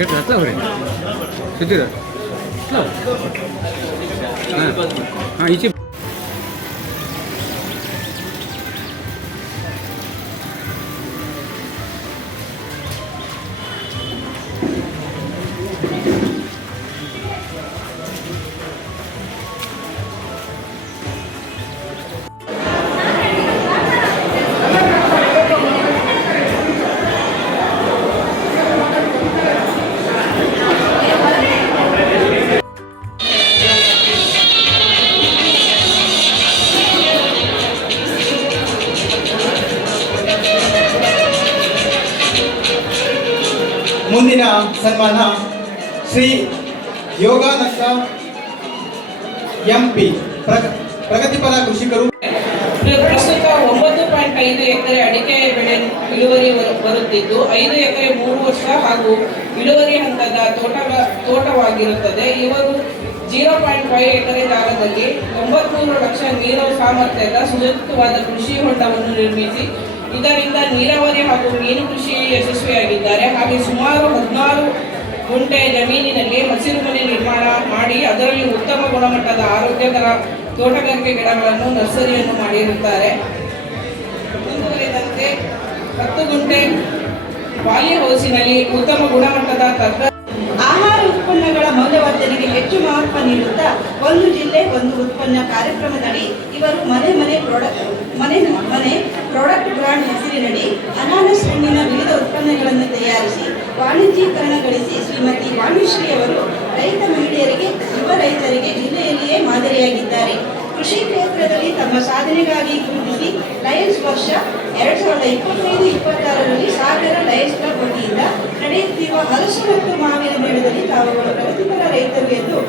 ಕೆಟ್ಟ ಹತ್ತ ಅವ್ರಿ ಸಿದ್ದಿರ ಹಾಂ ಈಚೆ ಮುಂದಿನ ಸನ್ಮಾನ ಶ್ರೀ ಯೋಗಾನಂದ ಎಂಪಿ ಪ್ರಗತಿಪರ ಕೃಷಿಕರು. ಪ್ರಸ್ತುತ 9.5 ಎಕರೆ ಅಡಿಕೆ ಬೆಳೆ ಇಳುವರಿ ಬರುತ್ತಿದ್ದು 5 ಎಕರೆ 3 ವರ್ಷ ಹಾಗೂ ಇಳುವರಿ ಹಂತದ ತೋಟವಾಗಿರುತ್ತದೆ. ಇವರು 0.5 ಎಕರೆ ಜಾಗದಲ್ಲಿ 93 ಲಕ್ಷ ನೀರು ಸಾಮರ್ಥ್ಯದ ಸುಸಜ್ಜಿತವಾದ ಕೃಷಿ ಹೊಂಡವನ್ನು ನಿರ್ಮಿಸಿ ಇದರಿಂದ ನೀರಾವರಿ ಹಾಗೂ ಮೀನು ಕೃಷಿ ಯಶಸ್ವಿಯಾಗಿದ್ದಾರೆ. ಹಾಗೆ ಸುಮಾರು 16 ಗುಂಟೆ ಜಮೀನಿನಲ್ಲಿ ಹಸಿರು ಮನೆ ನಿರ್ಮಾಣ ಮಾಡಿ ಅದರಲ್ಲಿ ಉತ್ತಮ ಗುಣಮಟ್ಟದ ಆರೋಗ್ಯಕರ ತೋಟಗಾರಿಕೆ ಗಿಡಗಳನ್ನು ನರ್ಸರಿಯನ್ನು ಮಾಡಿರುತ್ತಾರೆ. ಮುಂದುವರೆದಂತೆ 10 ಗುಂಟೆ ಪಾಲಿ ಹೌಸಿನಲ್ಲಿ ಉತ್ತಮ ಗುಣಮಟ್ಟದ ಆಹಾರ ಉತ್ಪನ್ನಗಳ ಮೌಲ್ಯವರ್ಧನೆಗೆ ಹೆಚ್ಚು ಮಹತ್ವ ನೀಡುತ್ತಾ ಒಂದು ಜಿಲ್ಲೆ ಒಂದು ಉತ್ಪನ್ನ ಕಾರ್ಯಕ್ರಮದಡಿ ಇವರು ಮನೆ ಪ್ರಾಡಕ್ಟ್ ಬ್ರಾಂಡ್ ಹೆಸರಿನಡಿ ಅನಾನಸ್ ಹಣ್ಣಿನ ವಿವಿಧ ಉತ್ಪನ್ನಗಳನ್ನು ತಯಾರಿಸಿ ವಾಣಿಜ್ಯೀಕರಣಗೊಳಿಸಿ ಶ್ರೀಮತಿ ವಾಣಿಶ್ರೀ ಅವರು ರೈತ ಮಹಿಳೆಯರಿಗೆ ಯುವ ರೈತರಿಗೆ ಜಿಲ್ಲೆಯಲ್ಲಿಯೇ ಮಾದರಿಯಾಗಿದ್ದಾರೆ. ಕೃಷಿ ಕ್ಷೇತ್ರದಲ್ಲಿ ತಮ್ಮ ಸಾಧನೆಗಾಗಿ ಗುರುತಿಸಿ ಲಯನ್ಸ್ ವರ್ಷ 2025-26ರಲ್ಲಿ ಸಾಗರ ಲಯನ್ಸ್ ಕ್ಲಬ್ ವತಿಯಿಂದ ನಡೆಯುತ್ತಿರುವ ಹಲಸು ಮತ್ತು ಮಾವಿನ ಮೇಳದಲ್ಲಿ ತಾವುಗಳು ಪ್ರಗತಿಪರ ರೈತರು ಎಂದು